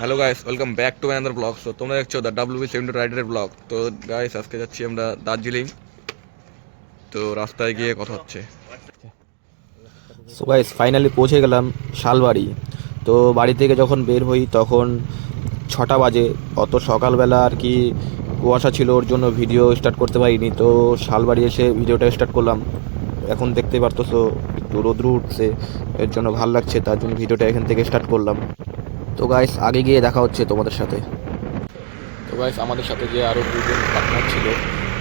Hello guys, welcome back to another blog. So তোমরা দেখছো the WB70 রাইডারের blog. তো guys, আজকে যাচ্ছি আমরা দার্জিলিং। তো রাস্তায় গিয়ে কথা হচ্ছে। সো গাইস ফাইনালি পৌঁছে গেলাম শালবাড়ি। তো বাড়ি থেকে যখন বের হই তখন 6টা বাজে। অত সকালবেলা আর কি কুয়াশা ছিল, ওর জন্য ভিডিও স্টার্ট করতে পারিনি। তো শালবাড়ি এসে ভিডিওটা স্টার্ট করলাম। এখন দেখতে পারতেছো একটু রোদ্রু উঠছে, এর জন্য ভাল লাগছে, তার জন্য ভিডিওটা এখান থেকে স্টার্ট করলাম। তো গাইস আগে গিয়ে দেখা হচ্ছে তোমাদের সাথে। তো গাইস আমাদের সাথে যে আরও দুজন পার্টনার ছিল,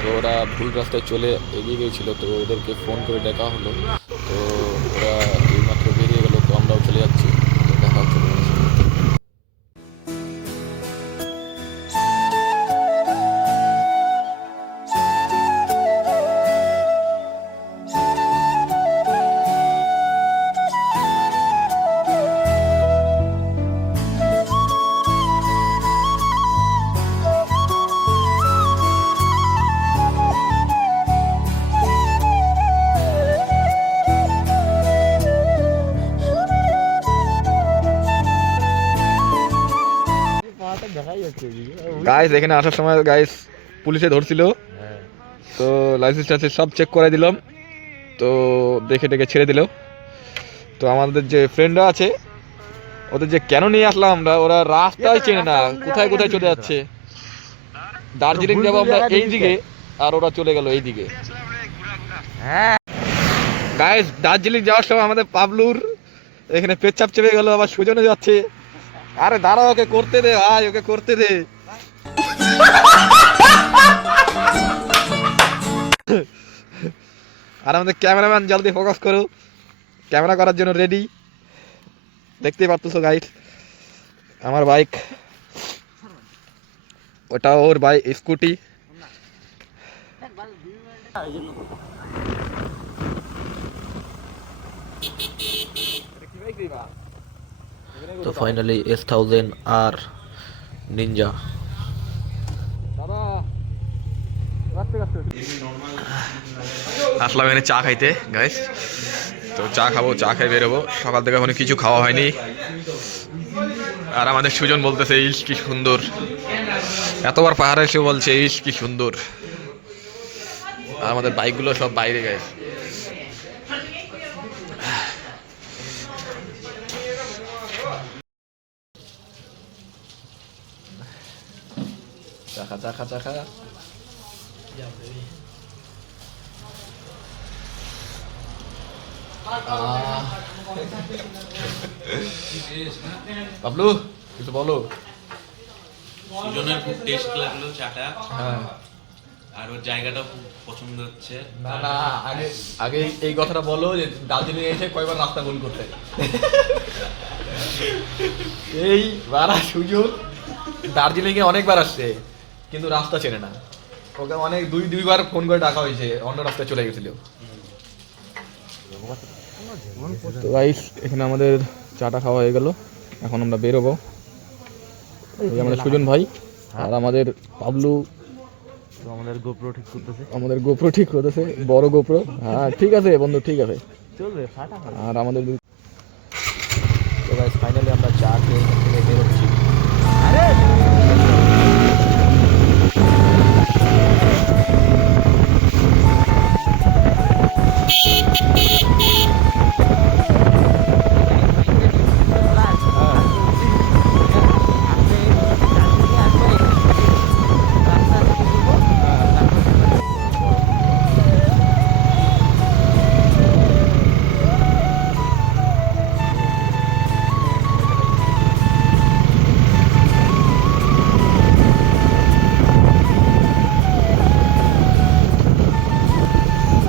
তো ওরা ভুল রাস্তায় চলে এগিয়ে গিয়েছিল, তো ওদেরকে ফোন করে দেখা হলো। তো ওরা এইমাত্র বেরিয়ে গেল, তো আমরাও চলে যাচ্ছি। তো দেখা হচ্ছে তোমাদের সাথে। গাইস এখানে আসার সময় গাইস পুলিশে ধরছিল, তো লাইসেন্স টাইসেন্স সব চেক করে দিলাম। তো দেখে টেকে ছেড়ে দিল। তো আমাদের যে ফ্রেন্ডরা আছে, ওদের যে কেন নিয়ে আসলাম আমরা, ওরা রাস্তায় চেনে না, কোথায় কোথায় চলে যাচ্ছে। দার্জিলিং যাবো আমরা এই দিকে, আর ওরা চলে গেল এই দিকে। গাইস দার্জিলিং যাওয়ার সময় আমাদের পাবলুর এখানে পেচ্ছাপ চেপে গেল, আবার সুজনে যাচ্ছে। আরে দাঁড়া, ওকে করতে দে ভাই, ওকে করতে দে। আর আমাদের ক্যামেরাম্যান জলদি ফোকাস করো, ক্যামেরা করার জন্য রেডি। দেখতেই পারতেছো গাইড, আমার বাইক, ওটা ওর বাইক স্কুটি। তো ফাইনালি S1000 আর নিনজা। আসলাম এখানে চা খাইতে গাইস। তো চা খাবো, চা খাই বেরোবো। সকাল থেকে এখনো কিছু খাওয়া হয়নি। আর আমাদের সুজন বলতেছে ইস কি সুন্দর, এতবার পাহাড়ে এসে বলছে ইস কি সুন্দর। আর আমাদের বাইকগুলো সব বাইরে গাইস। চাখা চাখা চাখা। বাবলু কিছু বলো। সুজনের খুব টেস্ট লাগলো চাটা, হ্যাঁ, আর ওর জায়গাটা খুব পছন্দ হচ্ছে। না না, আগে আগে এই কথাটা বলো যে দার্জিলিং এসে কয়বার রাস্তা ভুল করতে। এই বারা সুযোগ দার্জিলিং এ অনেকবার আসছে, কিন্তু রাস্তা চেনে না। ওকে অনেক দুইবার ফোন করে ডাকা হয়েছে, অন্য রাস্তায় চলে গেছিল। তো গাইস এখানে আমাদের চাটা খাওয়া হয়ে গেল, এখন আমরা বেরোবো। এই আমাদের সুজন ভাই আর আমাদের পাবলু আমাদের গোপ্রো ঠিক করতেছে, আমাদের গোপ্রো ঠিক করতেছে, বড় গোপ্রো। হ্যাঁ ঠিক আছে বন্ধু, ঠিক আছে। চলবে ফাটা ফাটা। আর আমাদের তো গাইস ফাইনালি আমরা চা খেয়ে এখান থেকে বেরোচ্ছি।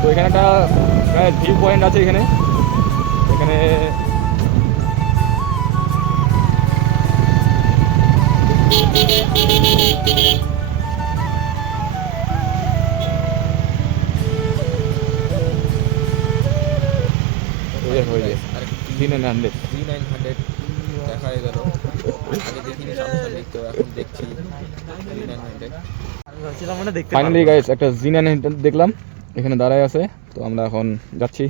তো এখানে একটা ভিউ পয়েন্ট আছে, এখানে এখানে D900 দেখা হয়ে গেল। আগে দেখিনি সামনাসামনি, তো এখন দেখছি D900। আমি ভাবছিলাম মানে দেখতে ফাইনালি গাইস একটা Z900 দেখলাম, এখানে দাঁড়ায় আছে। তো আমরা এখন যাচ্ছি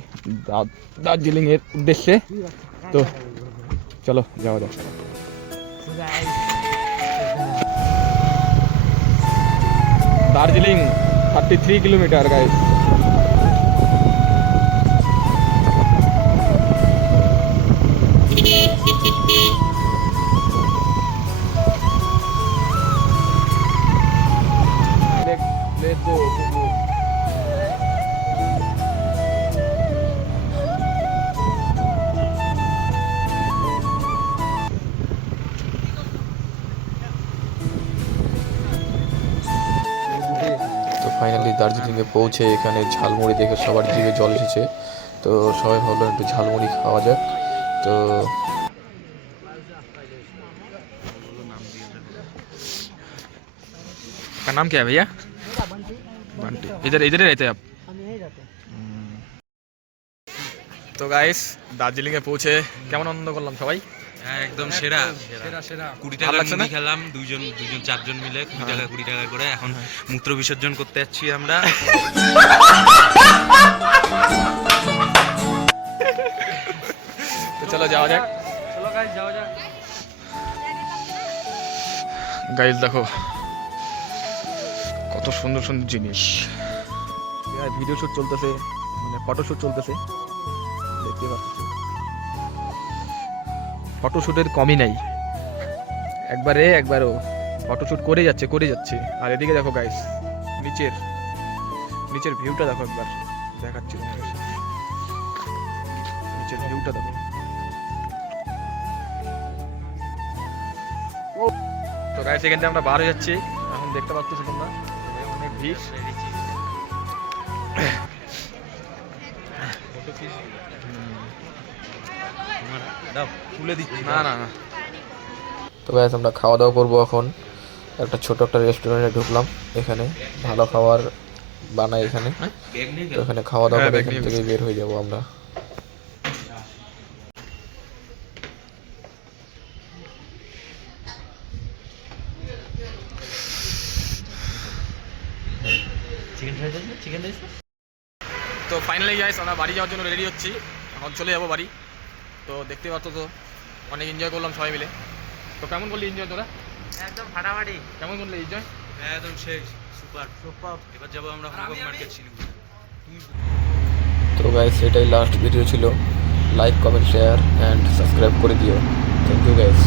দার্জিলিং এর উদ্দেশ্যে। তো চলো যাওয়া যাক। Darjeeling 33 kilometre guys. Let's go. তো ফাইনালি দার্জিলিংয়ে পৌঁছে এখানে ঝালমুড়ি দেখে সবার জিভে জল এসেছে। তো সবাই ভাবলো একটু ঝালমুড়ি খাওয়া যাক। তো का नाम क्या है भैया? बंटी। इधर इधर ही रहते हैं आप? তো গাইস দার্জিলিংয়ে পৌঁছে কেমন আনন্দ করলাম সবাই? হ্যাঁ একদম সেরা 20 টাকা লাগছে না? মুড়ি খেলাম দুজন চারজন মিলে 20 টাকা করে। এখন মূত্র বিসর্জন করতে যাচ্ছি আমরা। তো চলো যাওয়া যাক। চলো গাইস যাওয়া যাক। গাইস দেখো কত সুন্দর সুন্দর জিনিস। ভিডিও শুট চলতেছে, মানে ফটো শুট চলতেছে, দেখতে পাচ্ছ। ফটো শুটের কমই নাই, একবারও ফটো শুট করে যাচ্ছে। আর এদিকে দেখো গাইস নিচের ভিউটা দেখো, একবার দেখাচ্ছি তোমাদের। নিচের ভিউটা দেখো। তো গাইস এখান থেকে আমরা বার হয়ে যাচ্ছি। এখন দেখতে পাচ্ছ তোমরা অনেক ভিড়। দাও তুলে দিচ্ছি। না তো গাইস আমরা খাওয়া দাওয়া করবো এখন। একটা ছোট একটা রেস্টুরেন্টে ঢুকলাম, এখানে ভালো খাবার বানায় এখানে। তো এখানে খাওয়া দাওয়া করে এখান থেকে বের হয়ে যাবো আমরা। Chicken rice. তো ফাইনালি গাইস আমরা বাড়ি যাওয়ার জন্য রেডি হচ্ছি, এখন চলে যাবো বাড়ি। তো দেখতে পাচ্ছ তো অনেক এনজয় করলাম সবাই মিলে। তো কেমন করলি এনজয় তোরা? একদম ফাটাফাটি। কেমন করলি এনজয়? একদম শেষ সুপার। এবার যাবো আমরা হংকং মার্কেট শিলিগুড়ি। তো গাইস এটাই লাস্ট ভিডিও ছিল। Like comment share and subscribe করে দিও। Thank you guys.